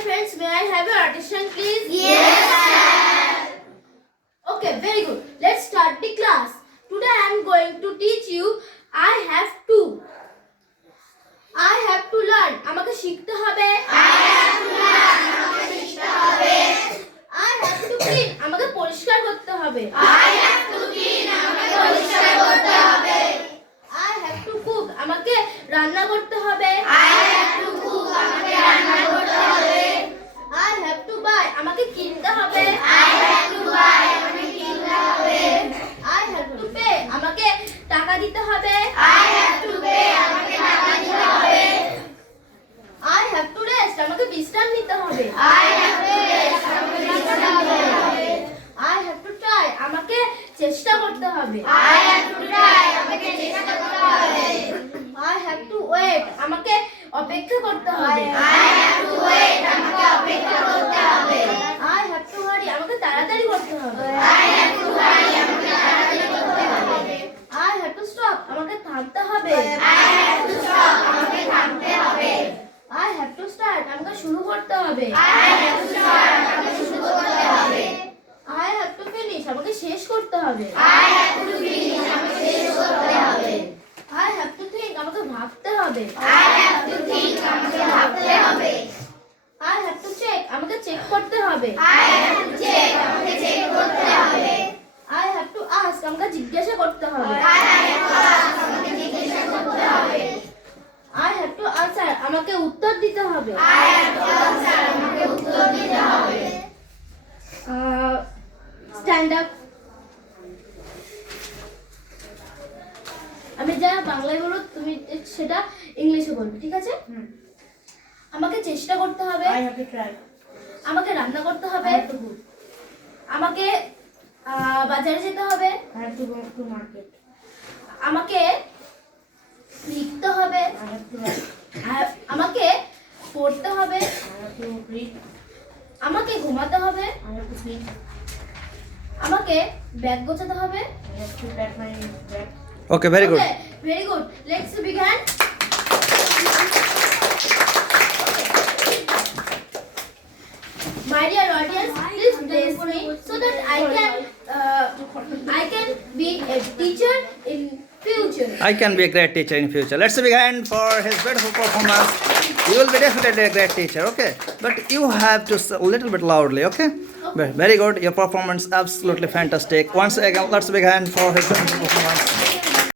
friends, may I have your attention please? Yes, sir. Okay, very good. Let's start the class. Today I am going to teach you I have to. I have to learn. আমাকে শিখতে হবে। I have to learn. আমাকে শিখতে হবে। I have to clean. আমাকে পরিষ্কার করতে হবে। I have to clean. আমাকে পরিষ্কার করতে হবে। I have to cook. আমাকে রান্না করতে হবে। I have to cook. আমাকে রান্না করতে হবে। I have to buy. আমাকে কিনতে হবে। I have to buy. আমাকে কিনতে হবে। I have to pay. আমাকে টাকা দিতে হবে। I have to pay. আমাকে টাকা দিতে হবে। I have to rest. আমাকে বিশ্রাম নিতে হবে। I have to rest. আমাকে বিশ্রাম নিতে হবে। I have to try. আমাকে চেষ্টা করতে হবে। I have to try. আমাকে চেষ্টা করতে হবে। I have to wait. আমাকে অপেক্ষা করতে হবে। I have to wait. আমাকে অপেক্ষা করতে হবে। I have to hurry. আমাকে তাড়াতাড়ি করতে হবে। I have to hurry. আমাকে তাড়াতাড়ি করতে হবে। I have to stop. আমাকে থামতে হবে। I have to stop. আমাকে থামতে হবে। I have to start. আমাকে শুরু করতে হবে। I have to start. আমাকে শুরু করতে হবে। I have to finish. আমাকে শেষ করতে হবে। I have to finish. আমাকে শেষ করতে হবে। I have to think. আমাকে ভাবতে হবে। I have to think. আমাকে ভাবতে হবে। I have to check. আমাকে চেক করতে হবে। I have to check. আমাকে চেক করতে হবে। I have to ask. আমাকে জিজ্ঞাসা করতে হবে। I have to ask. আমাকে জিজ্ঞাসা করতে হবে। I have to answer. আমাকে উত্তর দিতে হবে। I have to answer. আমাকে উত্তর দিতে হবে। Stand up. আমি যা বাংলায় বলবো তুমি সেটা ইংলিশে বলবে, ঠিক আছে? আমাকে চেষ্টা করতে হবে। I have to try. আমাকে রান্না করতে I হবে। have to cook. আমাকে বাজারে যেতে হবে। I have to go to market. আমাকে লিখতে হবে। I have to write. আমাকে পড়তে হবে। I have to read. আমাকে ঘুমাতে হবে। I have to sleep. আমাকে ব্যাগ গোছাতে হবে। I have to pack my bag. Okay, very good. Very good. Let's begin. My dear audience, please bless me so that I can be a teacher in future. I can be a great teacher in future. Let's begin for his beautiful performance. You will be definitely a great teacher, okay? But you have to say a little bit loudly, okay? Very good. Your performance absolutely fantastic. Once again, let's begin for his beautiful performance.